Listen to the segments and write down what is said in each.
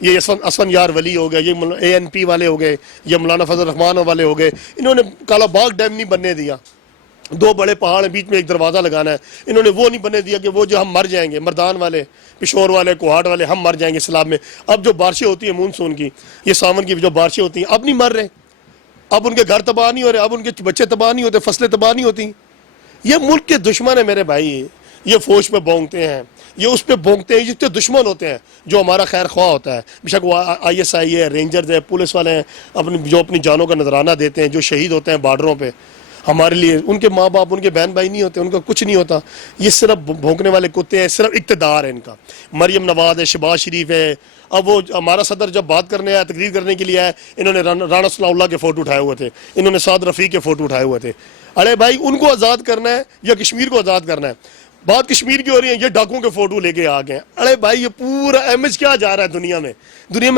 یہ اسفن یار ولی ہو گئے، یہ ANP والے ہو گئے، یہ مولانا فضل الرحمان والے ہو گئے، انہوں نے کالا باغ ڈیم نہیں بننے دیا، 2 بڑے پہاڑ ہیں، بیچ میں ایک دروازہ لگانا ہے، انہوں نے وہ نہیں بننے دیا کہ وہ جو ہم مر جائیں گے، مردان والے، پشور والے، کوہاٹ والے، ہم مر جائیں گے سیلاب میں۔ اب جو بارشیں ہوتی ہیں مونسون کی، یہ ساون کی جو بارشیں ہوتی ہیں، اب نہیں مر رہے، اب ان کے گھر تباہ نہیں ہو رہے، اب ان کے بچے تباہ نہیں ہوتے، فصلیں تباہ نہیں ہوتی۔ یہ ملک کے دشمن ہیں میرے بھائی، یہ فوج پہ بونگتے ہیں، یہ اس پہ بونگتے ہیں، جس کے دشمن ہوتے ہیں، جو ہمارا خیر خواہ ہوتا ہے، بے شک وہ ISI ہے، رینجرز ہے، پولیس والے ہیں، جو اپنی جانوں کا نذرانہ دیتے ہیں، جو شہید ہوتے ہیں بارڈروں پہ ہمارے لیے، ان کے ماں باپ، ان کے بہن بھائی نہیں ہوتے، ان کا کچھ نہیں ہوتا، یہ صرف بھونکنے والے کتے ہیں، صرف اقتدار ہے ان کا۔ مریم نواز ہے، شہباز شریف ہے، اب وہ ہمارا صدر جب بات کرنے آیا، تقریر کرنے کے لیے آیا، انہوں نے رانا ثناء اللہ کے فوٹو اٹھائے ہوئے تھے، انہوں نے سعد رفیق کے فوٹو اٹھائے ہوئے تھے۔ ارے بھائی ان کو آزاد کرنا ہے یا کشمیر کو آزاد کرنا ہے؟ بات کشمیر کی ہو رہی ہے، یہ ڈاکوں کے فوٹو لے کے آ گئے ہیں۔ ارے بھائی یہ پورا امیج کیا جا رہا ہے دنیا میں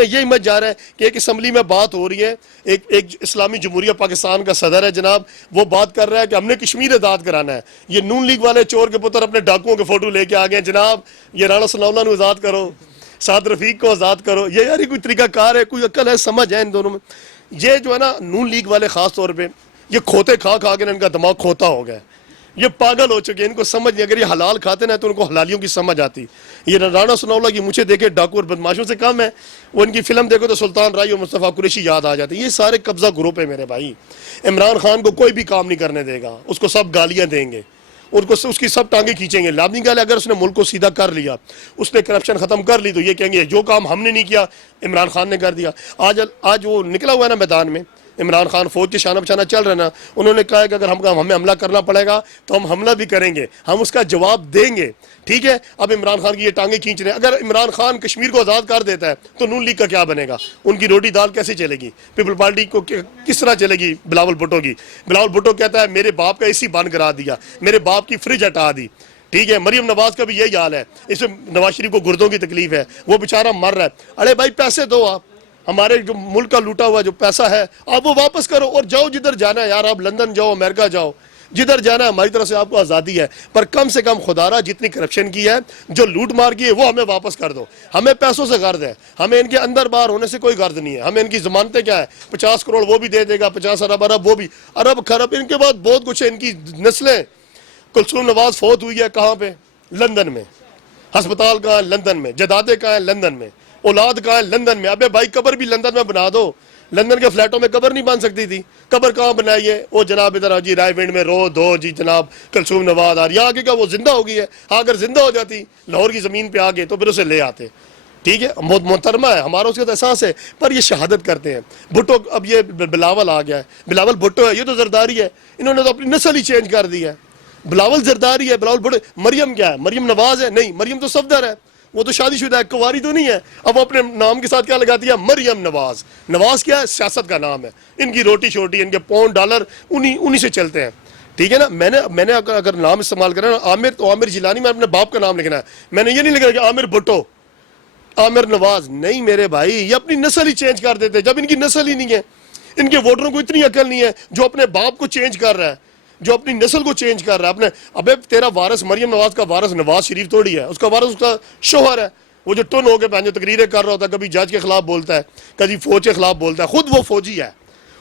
یہ امیج جا رہا ہے کہ ایک اسمبلی میں بات ہو رہی ہے، ایک اسلامی جمہوریہ پاکستان کا صدر ہے جناب، وہ بات کر رہا ہے کہ ہم نے کشمیر آزاد کرانا ہے، یہ نون لیگ والے چور کے پتر اپنے ڈاکوؤں کے فوٹو لے کے آ گئے ہیں، جناب یہ رانا ثناء اللہ نے آزاد کرو، سعد رفیق کو آزاد کرو۔ یہ یار کوئی طریقہ کار ہے، کوئی عقل ہے، سمجھ ہے ان دونوں میں؟ یہ جو ہے نا نون لیگ والے خاص طور پہ، یہ کھوتے کھا کھا کے ان کا دماغ کھوتا ہو گیا، یہ پاگل ہو چکے ہیں، ان کو سمجھ نہیں، اگر یہ حلال کھاتے نا تو ان کو حلالیوں کی سمجھ آتی۔ یہ رانا ثناء اللہ کی مجھے دیکھے ڈاکو اور بدماشوں سے کم ہے، وہ ان کی فلم دیکھو تو سلطان رائی اور مصطفیٰ قریشی یاد آ جاتے ہیں۔ یہ سارے قبضہ گروپ ہے میرے بھائی۔ عمران خان کو کوئی بھی کام نہیں کرنے دے گا، اس کو سب گالیاں دیں گے، اس کی سب ٹانگیں کھینچیں گے۔ لابنی گال اگر اس نے ملک کو سیدھا کر لیا، اس نے کرپشن ختم کر لی، تو یہ کہیں گے جو کام ہم نے نہیں کیا عمران خان نے کر دیا۔ آج وہ نکلا ہوا ہے نا میدان میں، عمران خان فوج کے شانہ بشانہ چل رہے نا، انہوں نے کہا ہے کہ اگر ہمیں حملہ کرنا پڑے گا تو ہم حملہ بھی کریں گے، ہم اس کا جواب دیں گے، ٹھیک ہے۔ اب عمران خان کی یہ ٹانگیں کھینچ رہے ہیں۔ اگر عمران خان کشمیر کو آزاد کر دیتا ہے تو نون لیگ کا کیا بنے گا؟ ان کی روٹی دال کیسے چلے گی؟ پیپل پارٹی کو کس طرح چلے گی بلاول بھٹو کی؟ بلاول بھٹو کہتا ہے میرے باپ کا AC بند کرا دیا، میرے باپ کی فریج ہٹا دی، ٹھیک ہے۔ مریم نواز کا بھی یہی حال ہے، اس میں نواز شریف کو گردوں کی تکلیف ہے، وہ بیچارہ مر رہا ہے۔ ارے بھائی پیسے دو، آپ ہمارے جو ملک کا لوٹا ہوا جو پیسہ ہے آپ وہ واپس کرو اور جاؤ جدھر جانا ہے یار، آپ لندن جاؤ، امریکہ جاؤ، جدھر جانا ہے، ہماری طرف سے آپ کو آزادی ہے، پر کم سے کم خدا را جتنی کرپشن کی ہے، جو لوٹ مار کی ہے، وہ ہمیں واپس کر دو۔ ہمیں پیسوں سے غرض ہے، ہمیں ان کے اندر باہر ہونے سے کوئی غرض نہیں ہے، ہمیں ان کی ضمانتیں کیا ہے، 50 کروڑ وہ بھی دے دے گا، 50 ارب وہ بھی، ارب خرب، ان کے بعد بہت کچھ ہے۔ ان کی نسلیں، کلثوم نواز فوت ہوئی ہے کہاں پہ؟ لندن میں، ہسپتال کہاں ہے؟ لندن میں، جدادیں کہاں ہیں؟ لندن میں، اولاد کہاں ہے؟ لندن میں۔ ابے بھائی قبر بھی لندن میں بنا دو، لندن کے فلیٹوں میں قبر نہیں بن سکتی تھی؟ قبر کہاں بنائی ہے؟ وہ جناب ادھر جی رائے ونڈ میں رو دو جی جناب کلثوم نواز، اور یہاں کہ وہ زندہ ہو گئی ہے، ہاں اگر زندہ ہو جاتی لاہور کی زمین پہ آگے تو پھر اسے لے آتے، ٹھیک ہے، محترمہ ہے ہمارا، اس کا تو احساس ہے، پر یہ شہادت کرتے ہیں۔ بھٹو، اب یہ بلاول آ گیا ہے، بلاول بھٹو ہے، یہ تو زرداری ہے، انہوں نے تو اپنی نسل ہی چینج کر دی ہے۔ بلاول زرداری ہے، بلاول بھٹو۔ مریم کیا ہے؟ مریم نواز ہے؟ نہیں، مریم تو صفدر ہے، وہ تو شادی شدہ ہے، کنواری تو نہیں ہے۔ اب وہ اپنے نام کے ساتھ کیا لگاتی ہے؟ مریم نواز۔ نواز کیا ہے؟ سیاست کا نام ہے، ان کی روٹی شوٹی، ان کے پاؤنڈ ڈالر انہی سے چلتے ہیں، ٹھیک ہے نا۔ میں نے اگر نام استعمال کرنا نا عامر، تو عامر جیلانی، میں اپنے باپ کا نام لکھنا ہے، میں نے یہ نہیں لکھنا کہ عامر بھٹو، عامر نواز، نہیں میرے بھائی، یہ اپنی نسل ہی چینج کر دیتے جب ان کی نسل ہی نہیں ہے۔ ان کے ووٹروں کو اتنی عقل نہیں ہے جو اپنے باپ کو چینج کر رہا ہے، جو اپنی نسل کو چینج کر رہا ہے اپنے۔ ابے تیرا وارث مریم نواز کا وارث نواز شریف تھوڑی ہے، اس کا وارث اس کا شوہر ہے، وہ جو ٹن ہو کے جو تقریریں کر رہا ہوتا ہے، کبھی جج کے خلاف بولتا ہے، کبھی فوج کے خلاف بولتا ہے، خود وہ فوجی ہے،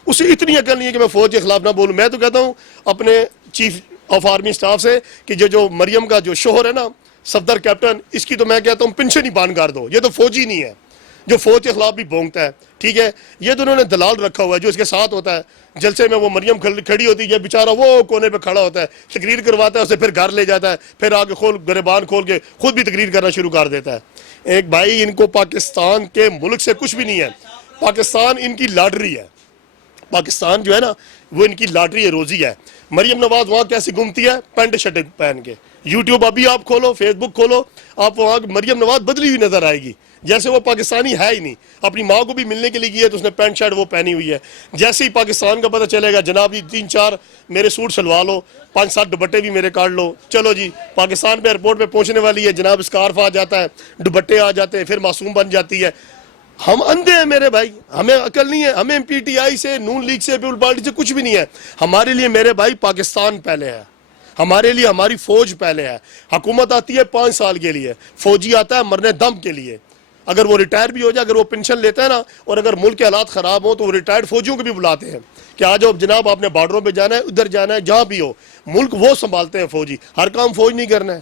اسے اتنی عقل نہیں ہے کہ میں فوج کے خلاف نہ بولوں۔ میں تو کہتا ہوں اپنے چیف آف آرمی سٹاف سے کہ جو مریم کا جو شوہر ہے نا صفدر کیپٹن، اس کی تو میں کہتا ہوں پنشن ہی بند کر دو، یہ تو فوجی نہیں ہے، جو فوج کے خلاف بھی بھونکتا ہے، ٹھیک ہے۔ یہ تو انہوں نے دلال رکھا ہوا ہے جو اس کے ساتھ ہوتا ہے، جلسے میں وہ مریم کھڑی ہوتی ہے، یہ بیچارہ وہ کونے پہ کھڑا ہوتا ہے، تقریر کرواتا ہے، اسے پھر گھر لے جاتا ہے، پھر آگے گریبان کھول کے خود بھی تقریر کرنا شروع کر دیتا ہے۔ ایک بھائی، ان کو پاکستان کے ملک سے کچھ بھی نہیں ہے، پاکستان ان کی لاٹری ہے، پاکستان جو ہے نا وہ ان کی لاٹری ہے، روزی ہے۔ مریم نواز وہاں کیسی گھومتی ہے؟ پینٹ شرٹ پہن کے، یوٹیوب ابھی آپ کھولو، فیس بک کھولو، آپ وہاں مریم نواز بدلی ہوئی نظر آئے گی، جیسے وہ پاکستانی ہے ہی نہیں۔ اپنی ماں کو بھی ملنے کے لیے گئی ہے تو اس نے پینٹ شرٹ وہ پہنی ہوئی ہے، جیسے ہی پاکستان کا پتہ چلے گا جناب جی 3-4 میرے سوٹ سلوا لو، 5-7 دوپٹے بھی میرے کاٹ لو، چلو جی پاکستان پہ ایئرپورٹ پہ پہنچنے والی ہے جناب، اسکارف آ جاتا ہے، دوپٹے آ جاتے ہیں، پھر معصوم بن جاتی ہے۔ ہم اندھے ہیں میرے بھائی، ہمیں عقل نہیں ہے، ہمیں PTI سے، نون لیگ سے، پیپل پارٹی سے کچھ بھی نہیں ہے۔ ہمارے لیے میرے بھائی پاکستان پہلے ہے، ہمارے لیے ہماری فوج پہلے ہے۔ حکومت آتی ہے 5 سال کے لیے، فوجی آتا ہے مرنے دم کے لیے۔ اگر وہ ریٹائر بھی ہو جائے, اگر وہ پینشن لیتا ہے نا, اور اگر ملک کے حالات خراب ہوں تو وہ ریٹائرڈ فوجیوں کو بھی بلاتے ہیں کہ آ جاؤ جناب, آپ نے بارڈروں پہ جانا ہے, ادھر جانا ہے, جہاں بھی ہو, ملک وہ سنبھالتے ہیں فوجی, ہر کام فوج نہیں کرنا ہے.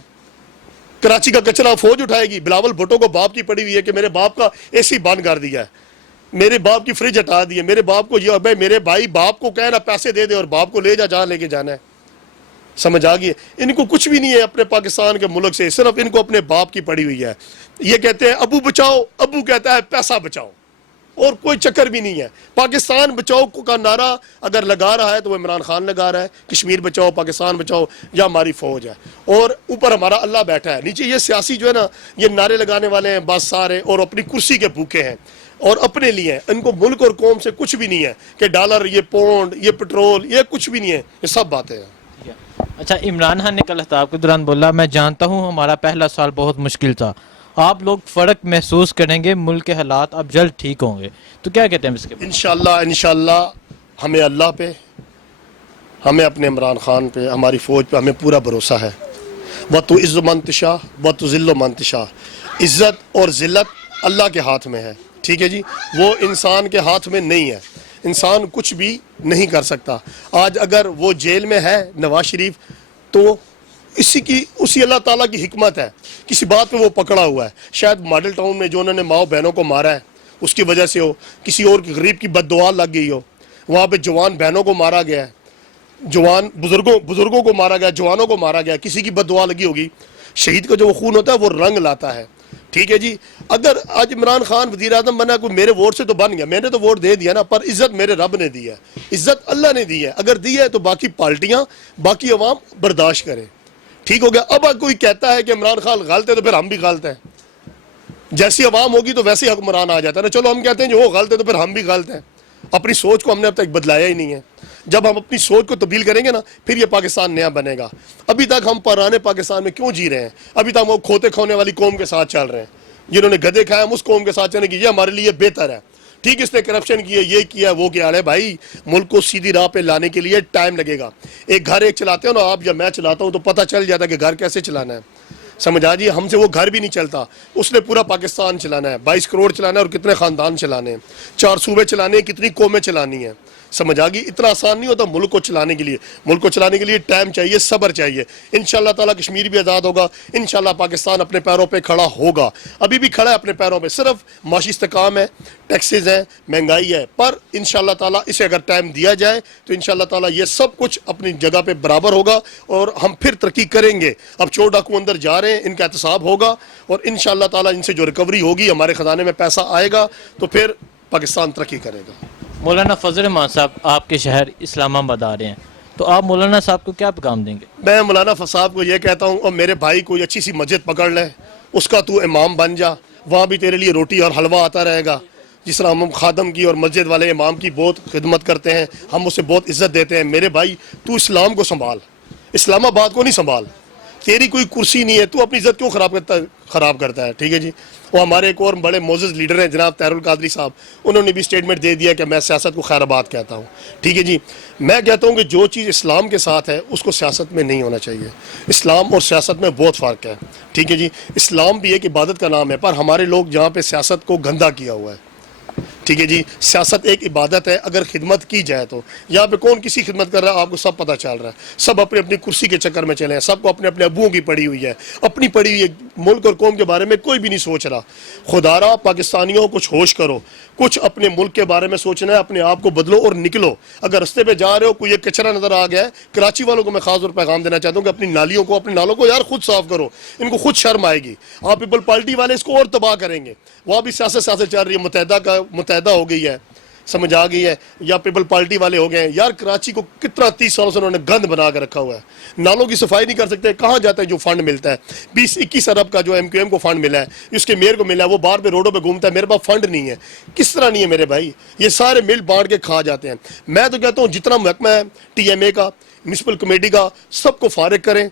کراچی کا کچرا فوج اٹھائے گی. بلاول بھٹو کو باپ کی پڑی ہوئی ہے کہ میرے باپ کا اے سی بند کر دیا ہے, میرے باپ کی فریج ہٹا دی ہے, میرے باپ کو یہ, میرے بھائی باپ کو کہنا پیسے دے دے اور باپ کو لے جا جہاں لے کے جانا ہے. سمجھ آ گئی. ان کو کچھ بھی نہیں ہے اپنے پاکستان کے ملک سے, صرف ان کو اپنے باپ کی پڑی ہوئی ہے. یہ کہتے ہیں ابو بچاؤ, ابو کہتا ہے پیسہ بچاؤ, اور کوئی چکر بھی نہیں ہے. پاکستان بچاؤ کا نعرہ اگر لگا رہا ہے تو وہ عمران خان لگا رہا ہے, کشمیر بچاؤ, پاکستان بچاؤ, یا ہماری فوج ہے, اور اوپر ہمارا اللہ بیٹھا ہے. نیچے یہ سیاسی جو ہے نا, یہ نعرے لگانے والے ہیں بس سارے, اور اپنی کرسی کے بھوکے ہیں اور اپنے لیے ہیں. ان کو ملک اور قوم سے کچھ بھی نہیں ہے کہ ڈالر, یہ پاؤنڈ, یہ پٹرول, یہ کچھ بھی نہیں ہے, یہ سب باتیں ہیں. اچھا, عمران خان نے کل خطاب کے دوران بولا, میں جانتا ہوں ہمارا پہلا سال بہت مشکل تھا, آپ لوگ فرق محسوس کریں گے, ملک کے حالات اب جلد ٹھیک ہوں گے. تو کیا کہتے ہیں اس کے بارے میں؟ انشاءاللہ ہمیں اللہ پہ, ہمیں اپنے عمران خان پہ, ہماری فوج پہ ہمیں پورا بھروسہ ہے. وَتُعِزُّ مَن تَشَاءُ وَتُذِلُّ مَن تَشَاءُ. عزت اور ذلت اللہ کے ہاتھ میں ہے, ٹھیک ہے جی, وہ انسان کے ہاتھ میں نہیں ہے. انسان کچھ بھی نہیں کر سکتا. آج اگر وہ جیل میں ہے نواز شریف, تو اسی اللہ تعالیٰ کی حکمت ہے, کسی بات پہ وہ پکڑا ہوا ہے. شاید ماڈل ٹاؤن میں جو انہوں نے ماؤں بہنوں کو مارا ہے اس کی وجہ سے ہو, کسی اور غریب کی بد دعا لگ گئی ہو, وہاں پہ جوان بہنوں کو مارا گیا ہے, جوان بزرگوں کو مارا گیا, جوانوں کو مارا گیا, کسی کی بد دعا لگی ہوگی. شہید کا جو خون ہوتا ہے وہ رنگ لاتا ہے, ٹھیک ہے جی. اگر آج عمران خان وزیر اعظم بنا, کوئی میرے ووٹ سے تو بن گیا, میں نے تو ووٹ دے دیا نا, پر عزت میرے رب نے دی ہے, عزت اللہ نے دی ہے. اگر دی ہے تو باقی پارٹیاں, باقی عوام برداشت کریں, ٹھیک ہو گیا. اب کوئی کہتا ہے کہ عمران خان غلط ہے تو پھر ہم بھی غلط ہیں. جیسی عوام ہوگی تو ویسے حکمران آ جاتا ہے نا. چلو ہم کہتے ہیں جو وہ غلط ہے تو پھر ہم بھی غلط ہیں. اپنی سوچ کو ہم نے اب تک بدلایا ہی نہیں ہے. جب ہم اپنی سوچ کو تبدیل کریں گے نا, پھر یہ پاکستان نیا بنے گا. ابھی تک ہم پرانے پاکستان میں کیوں جی رہے ہیں؟ ابھی تک ہم وہ کھوتے کھونے والی قوم کے ساتھ چل رہے ہیں, جنہوں نے گدے کھائے, ہم اس قوم کے ساتھ چلنے کی, یہ ہمارے لیے بہتر ہے. ٹھیک, اس نے کرپشن کی ہے, یہ کیا, وہ کیا ہے. بھائی ملک کو سیدھی راہ پہ لانے کے لیے ٹائم لگے گا. ایک گھر چلاتے ہو نا آپ, جب میں چلاتا ہوں تو پتہ چل جاتا ہے کہ گھر کیسے چلانا ہے. سمجھا جی, ہم سے وہ گھر بھی نہیں چلتا, اس نے پورا پاکستان چلانا ہے, 22 کروڑ چلانا ہے, اور کتنے خاندان چلانے ہیں, 4 صوبے چلانے ہیں, کتنی قومیں چلانی ہیں. سمجھا گی, اتنا آسان نہیں ہوتا ملک کو چلانے کے لیے. ملک کو چلانے کے لیے ٹائم چاہیے, صبر چاہیے. انشاءاللہ تعالیٰ کشمیر بھی آزاد ہوگا, انشاءاللہ پاکستان اپنے پیروں پہ کھڑا ہوگا. ابھی بھی کھڑا ہے اپنے پیروں پہ, صرف معاشی استحکام ہے, ٹیکسز ہیں, مہنگائی ہے, پر انشاءاللہ تعالیٰ اسے اگر ٹائم دیا جائے تو انشاءاللہ تعالیٰ یہ سب کچھ اپنی جگہ پہ برابر ہوگا, اور ہم پھر ترقی کریں گے. اب چور ڈاکو اندر جا رہے ہیں, ان کا احتساب ہوگا, اور انشاءاللہ تعالیٰ ان سے جو ریکوری ہوگی, ہمارے خزانے میں پیسہ آئے گا, تو پھر پاکستان ترقی کرے گا. مولانا فضل الرحمان صاحب آپ کے شہر اسلام آباد آ رہے ہیں, تو آپ مولانا صاحب کو کیا پیغام دیں گے؟ میں مولانا صاحب کو یہ کہتا ہوں, اور میرے بھائی کوئی اچھی سی مسجد پکڑ لے, اس کا تو امام بن جا, وہاں بھی تیرے لیے روٹی اور حلوہ آتا رہے گا. جس طرح ہم خادم کی اور مسجد والے امام کی بہت خدمت کرتے ہیں, ہم اسے بہت عزت دیتے ہیں. میرے بھائی تو اسلام کو سنبھال, اسلام آباد کو نہیں سنبھال. تیری کوئی کرسی نہیں ہے, تو اپنی عزت کیوں خراب کرتا ہے. ٹھیک ہے جی. وہ ہمارے ایک اور بڑے معزز لیڈر ہیں جناب طاہر القادری صاحب, انہوں نے بھی اسٹیٹمنٹ دے دیا کہ میں سیاست کو خیر آباد کہتا ہوں. ٹھیک ہے جی. میں کہتا ہوں کہ جو چیز اسلام کے ساتھ ہے اس کو سیاست میں نہیں ہونا چاہیے. اسلام اور سیاست میں بہت فرق ہے. ٹھیک ہے جی. اسلام بھی ایک عبادت کا نام ہے, پر ہمارے لوگ جہاں پہ سیاست کو گندا کیا ہوا ہے. ٹھیک ہے جی. سیاست ایک عبادت ہے اگر خدمت کی جائے تو. یہاں پہ کون کسی خدمت کر رہا ہے آپ کو سب پتہ چل رہا ہے. سب اپنی اپنی کرسی کے چکر میں چلے ہیں, سب کو اپنے اپنے ابوؤں کی پڑی ہوئی ہے, اپنی پڑی ہوئی ہے. ملک اور قوم کے بارے میں کوئی بھی نہیں سوچ رہا. خدا را پاکستانیوں کچھ ہوش کرو, کچھ اپنے ملک کے بارے میں سوچنا ہے, اپنے آپ کو بدلو اور نکلو. اگر رستے پہ جا رہے ہو, کوئی ایک کچرا نظر آ گیا ہے, کراچی والوں کو میں خاص طور پیغام دینا چاہتا ہوں کہ اپنی نالیوں کو, اپنے نالوں کو یار خود صاف کرو. ان کو خود شرم آئے گی. آپ پیپل پارٹی والے اس کو اور تباہ کریں گے. وہاں بھی سیاست چل رہی ہے, متحدہ ہو گئی ہے, سمجھ آ گئی ہے, یا پیپل پارٹی والے ہو گئے ہیں. یار کراچی کو کتنا 30 سالوں سے انہوں نے گند بنا کے رکھا ہوا ہے. نالوں کی صفائی نہیں کر سکتے. کہاں جاتا ہے جو فنڈ ملتا ہے 20-21 ارب کا جو MQM کو فنڈ ملا ہے, اس کے میئر کو ملا ہے, وہ باہر پہ روڈوں پہ گھومتا ہے, میرے پاس فنڈ نہیں ہے. کس طرح نہیں ہے میرے بھائی؟ یہ سارے مل بانٹ کے کھا جاتے ہیں. میں تو کہتا ہوں جتنا محکمہ ہے TMA کا, میونسپل کمیٹی کا, سب کو فارغ کریں.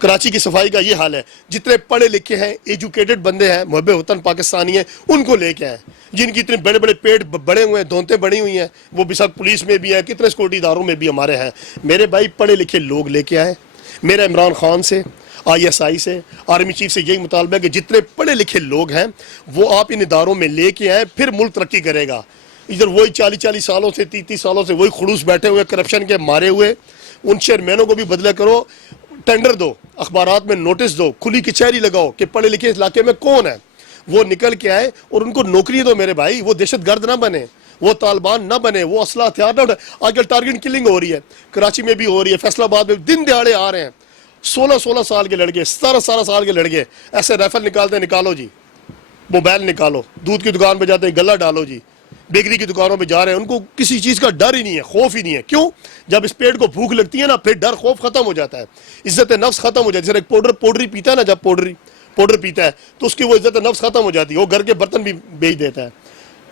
کراچی کی صفائی کا یہ حال ہے. جتنے پڑھے لکھے ہیں, ایجوکیٹڈ بندے ہیں, محب وطن پاکستانی ہیں, ان کو لے کے آئیں. جن کی اتنے بڑے بڑے پیٹ بڑے ہوئے ہیں, دونتیں بڑی ہوئی ہیں, وہ بھی سب پولیس میں بھی ہیں, کتنے سیکورٹی اداروں میں بھی ہمارے ہیں. میرے بھائی پڑھے لکھے لوگ لے کے آئیں. میرا عمران خان سے ISI سے, آرمی چیف سے یہی مطالبہ ہے کہ جتنے پڑھے لکھے لوگ ہیں وہ آپ ان اداروں میں لے کے آئیں, پھر ملک ترقی کرے گا. ادھر وہی 40 سالوں سے 30 سالوں سے وہی خلوص بیٹھے ہوئے کرپشن کے مارے ہوئے, ان چیئرمینوں کو بھی بدلے کرو, ٹینڈر دو, اخبارات میں نوٹس دو, کھلی کچہری لگاؤ کہ پڑھے لکھے اس علاقے میں کون ہے, وہ نکل کے آئے اور ان کو نوکری دو میرے بھائی. وہ دہشت گرد نہ بنے, وہ طالبان نہ بنے, وہ اسلحہ ہتھیار نہ اٹھائے. آج کل ٹارگٹ کلنگ ہو رہی ہے, کراچی میں بھی ہو رہی ہے, فیصل آباد میں دن دہاڑے آ رہے ہیں 16 سال کے لڑکے, 17 سال کے لڑکے ایسے رائفل نکالتے ہیں, نکالو جی موبائل نکالو, دودھ کی دکان پہ جاتے ہیں گلہ ڈالو جی, بیکری کی دکانوں پہ جا رہے ہیں, ان کو کسی چیز کا ڈر ہی نہیں ہے, خوف ہی نہیں ہے. کیوں؟ جب اس پیٹ کو بھوک لگتی ہے نا, پھر ڈر خوف ختم ہو جاتا ہے, عزت نفس ختم ہو جاتی ہے. جیسے ایک پوڈری پیتا ہے نا, جب پوڈر پیتا ہے تو اس کی وہ عزت نفس ختم ہو جاتی ہے, وہ گھر کے برتن بھی بیچ دیتا ہے,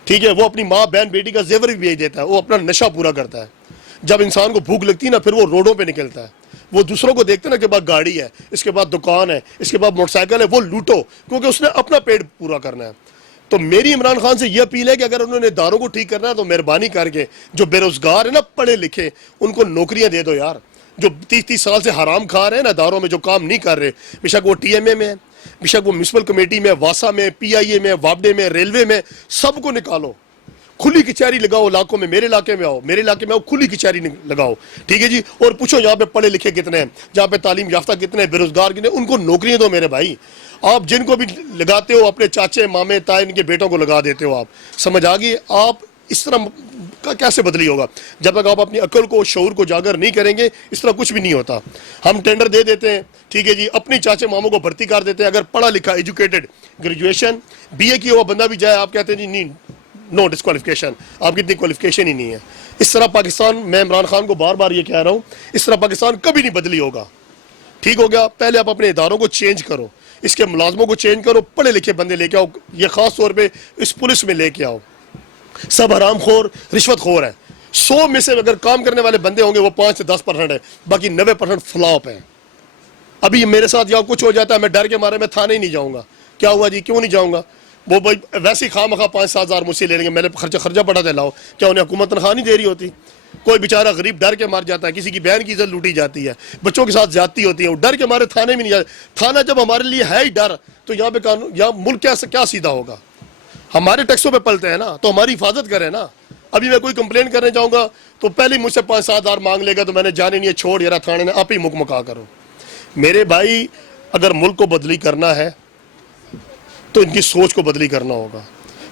ٹھیک ہے, وہ اپنی ماں بہن بیٹی کا زیور بھی بیچ دیتا ہے, وہ اپنا نشہ پورا کرتا ہے. جب انسان کو بھوک لگتی ہے نا, پھر وہ روڈوں پہ نکلتا ہے, وہ دوسروں کو دیکھتے ہیں نا کہ بعد گاڑی ہے, اس کے بعد دکان ہے, اس کے بعد موٹر سائیکل ہے, وہ لوٹو, کیونکہ اس نے اپنا پیٹ پورا کرنا ہے. تو میری عمران خان سے یہ اپیل ہے کہ اگر انہوں نے اداروں کو ٹھیک کرنا ہے تو مہربانی کر کے جو بے روزگار ہیں نا, پڑھے لکھے, ان کو نوکریاں دے دو یار. جو 30 سال سے حرام کھا رہے ہیں نا اداروں میں, جو کام نہیں کر رہے, بے شک وہ TMA میں ہے, بے شک وہ میونسپل کمیٹی میں, واسا میں, PIA میں, وابڈے میں, ریلوے میں, سب کو نکالو, کھلی کچہری لگاؤ علاقوں میں. میرے علاقے میں آؤ, میرے علاقے میں آؤ, کھلی کچہری لگاؤ, ٹھیک ہے جی, اور پوچھو یہاں پہ پڑھے لکھے کتنے ہیں, جہاں پہ تعلیم یافتہ کتنے ہیں, بے روزگار کتنے ہیں, ان کو نوکریاں دو میرے بھائی. آپ جن کو بھی لگاتے ہو, اپنے چاچے مامے تائے ان کے بیٹوں کو لگا دیتے ہو, آپ سمجھ آ گئی. آپ اس طرح کا کیسے بدلی ہوگا جب تک آپ اپنی عقل کو, شعور کو جاگر نہیں کریں گے, اس طرح کچھ بھی نہیں ہوتا. ہم ٹینڈر دے دیتے ہیں, ٹھیک ہے جی, اپنی چاچے ماموں کو بھرتی کر دیتے ہیں. اگر پڑھا لکھا ایجوکیٹڈ گریجویشن BA کیا ہوا بندہ بھی جائے, آپ کہتے ہیں جی نہیں, نو ڈسکوالیفکیشن, آپ کی اتنی کوالیفکیشن ہی نہیں ہے. اس طرح پاکستان, میں عمران خان کو بار بار یہ کہہ رہا ہوں, اس طرح پاکستان کبھی نہیں بدلی ہوگا. ٹھیک ہو گیا, پہلے آپ اپنے اداروں کو چینج کرو, اس کے ملازموں کو چینج کرو, پڑھے لکھے بندے لے کے آؤ. یہ خاص طور پہ اس پولیس میں لے کے آؤ. سب حرام خور, رشوت خور ہیں. 100 میں سے اگر کام کرنے والے بندے ہوں گے وہ 5 سے 10% ہے, باقی 90% فلاپ ہیں. ابھی میرے ساتھ یا کچھ ہو جاتا ہے, میں ڈر کے مارے میں تھانے ہی نہیں جاؤں گا. کیا ہوا جی, کیوں نہیں جاؤں گا؟ وہ بھائی ویسے ہی خواہ مخواہ 5-7 ہزار مجھ سے لے لیں گے, میں نے خرچہ پڑا دے لاؤ. کیا انہیں حکومت تنخواہ نہیں دے رہی ہوتی؟ کوئی بیچارہ غریب ڈر کے مار جاتا ہے, کسی کی بہن کی عزت لوٹی جاتی ہے, بچوں کے ساتھ زیادتی ہوتی ہے, وہ ڈر کے مارے تھانے میں نہیں جاتے. تھانہ جب ہمارے لیے ہے ہی ڈر, تو یہاں پہ قانون, یہاں ملک کیا سیدھا ہوگا؟ ہمارے ٹیکسوں پہ پلتے ہیں نا, تو ہماری حفاظت کریں نا. ابھی میں کوئی کمپلین کرنے جاؤں گا تو پہلے مجھ سے 5-7 ہزار مانگ لے گا, تو میں نے جانے نہیں ہے, چھوڑ یار تھانے میں, آپ ہی مکمکا کرو. میرے بھائی, اگر ملک کو بدلی کرنا ہے تو ان کی سوچ کو بدلی کرنا ہوگا.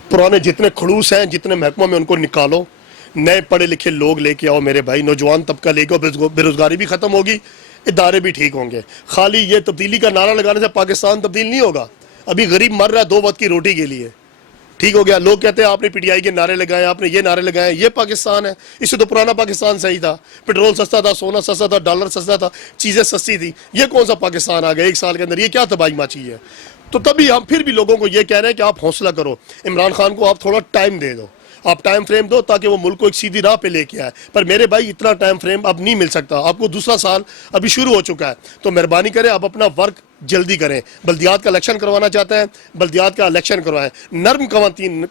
پرانے جتنے خڑوس ہیں, جتنے محکموں میں, ان کو نکالو, نئے پڑھے لکھے لوگ لے کے آؤ میرے بھائی, نوجوان طبقہ لے کے آؤ, بے روزگاری بھی ختم ہوگی, ادارے بھی ٹھیک ہوں گے. خالی یہ تبدیلی کا نعرہ لگانے سے پاکستان تبدیل نہیں ہوگا. ابھی غریب مر رہا ہے 2 وقت کی روٹی کے لیے, ٹھیک ہو گیا. لوگ کہتے ہیں آپ نے PTI کے نعرے لگائے, آپ نے یہ نعرے لگائے, یہ پاکستان ہے. اس سے تو پرانا پاکستان صحیح تھا, پیٹرول سستا تھا, سونا سستا تھا, ڈالر سستا تھا, چیزیں سستی تھی. یہ کون سا پاکستان آ گیا 1 سال کے اندر؟ یہ کیا تباہی مچی ہے؟ تو تبھی ہم پھر بھی لوگوں کو یہ کہہ رہے ہیں کہ آپ حوصلہ کرو, عمران خان کو آپ تھوڑا ٹائم دے دو, آپ ٹائم فریم دو تاکہ وہ ملک کو ایک سیدھی راہ پہ لے کے آئے. پر میرے بھائی اتنا ٹائم فریم اب نہیں مل سکتا, آپ کو دوسرا سال ابھی شروع ہو چکا ہے, تو مہربانی کریں آپ اپنا ورک جلدی کریں. بلدیات کا الیکشن کروانا چاہتے ہیں, بلدیات کا الیکشن کروائیں, نرم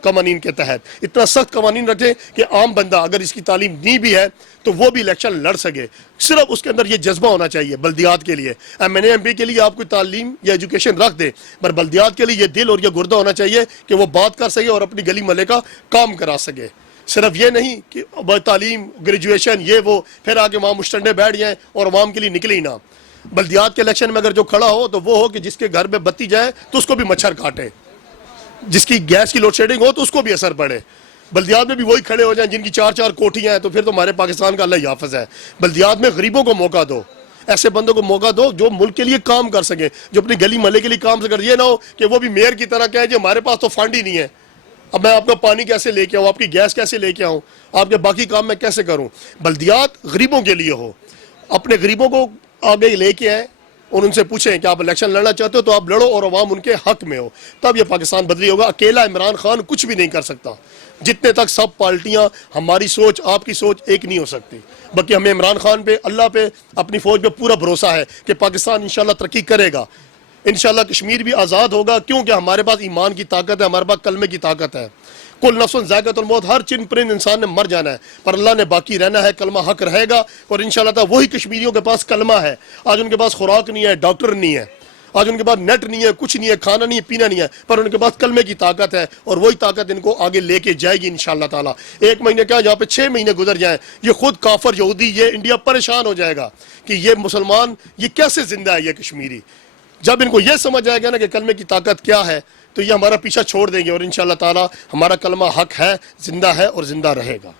قوانین کے تحت. اتنا سخت قوانین رکھیں کہ عام بندہ اگر اس کی تعلیم نہیں بھی ہے تو وہ بھی الیکشن لڑ سکے. صرف اس کے اندر یہ جذبہ ہونا چاہیے بلدیات کے لیے. MNA MP کے لیے آپ کوئی تعلیم یا ایجوکیشن رکھ دے, پر بلدیات کے لیے یہ دل اور یہ گردہ ہونا چاہیے کہ وہ بات کر سکے اور اپنی گلی محلے کا کام کرا سکے. صرف یہ نہیں کہ تعلیم, گریجویشن, یہ وہ, پھر آگے وہاں مشتنڈے بیٹھ جائیں اور عوام کے لیے نکلے ہی نہ. بلدیات کے الیکشن میں اگر جو کھڑا ہو تو وہ ہو کہ جس کے گھر میں بتی جائے تو اس کو بھی مچھر کاٹے, جس کی گیس کی لوڈ شیڈنگ ہو تو اس کو بھی اثر پڑے. بلدیات میں بھی وہی کھڑے ہو جائیں جن کی 4 کوٹھیاں ہیں, تو پھر تو ہمارے پاکستان کا اللہ حافظ ہے. بلدیات میں غریبوں کو موقع دو, ایسے بندوں کو موقع دو جو ملک کے لیے کام کر سکیں, جو اپنی گلی محلے کے لیے کام کر. یہ نہ ہو کہ وہ بھی میئر کی طرح کہیں جی ہمارے پاس تو فنڈ ہی نہیں ہے, اب میں آپ کا پانی کیسے لے کے آؤں, آپ کی گیس کیسے لے کے آؤں, آپ کے باقی کام میں کیسے کروں. بلدیات غریبوں کے لیے ہو, اپنے غریبوں کو آگے لے کے آئیں اور ان سے پوچھیں کہ آپ الیکشن لڑنا چاہتے ہو تو آپ لڑو اور عوام ان کے حق میں ہو, تب یہ پاکستان بدلی ہوگا. اکیلا عمران خان کچھ بھی نہیں کر سکتا. جتنے تک سب پارٹیاں, ہماری سوچ آپ کی سوچ ایک نہیں ہو سکتی. باقی ہمیں عمران خان پہ, اللہ پہ, اپنی فوج پہ پورا بھروسہ ہے کہ پاکستان انشاءاللہ ترقی کرے گا, انشاءاللہ کشمیر بھی آزاد ہوگا, کیونکہ ہمارے پاس ایمان کی طاقت ہے, ہمارے پاس کلمے کی طاقت ہے. کل نفس ذائقۃ الموت, ہر چن پرند انسان نے مر جانا ہے, پر اللہ نے باقی رہنا ہے, کلمہ حق رہے گا. اور انشاءاللہ وہی کشمیریوں کے پاس کلمہ ہے. آج ان کے پاس خوراک نہیں ہے, ڈاکٹر نہیں ہے, آج ان کے پاس نیٹ نہیں ہے, کچھ نہیں ہے, کھانا نہیں ہے, پینا نہیں ہے, پر ان کے پاس کلمے کی طاقت ہے, اور وہی طاقت ان کو آگے لے کے جائے گی انشاءاللہ تعالی. 1 مہینے کیا, جہاں پہ 6 مہینے گزر جائیں, یہ خود کافر یہودی یہ انڈیا پریشان ہو جائے گا کہ یہ مسلمان یہ کیسے زندہ ہے, یہ کشمیری. جب ان کو یہ سمجھ آئے گا نا کہ کلمے کی طاقت کیا ہے, تو یہ ہمارا پیچھا چھوڑ دیں گے, اور انشاءاللہ تعالی ہمارا کلمہ حق ہے, زندہ ہے اور زندہ رہے گا.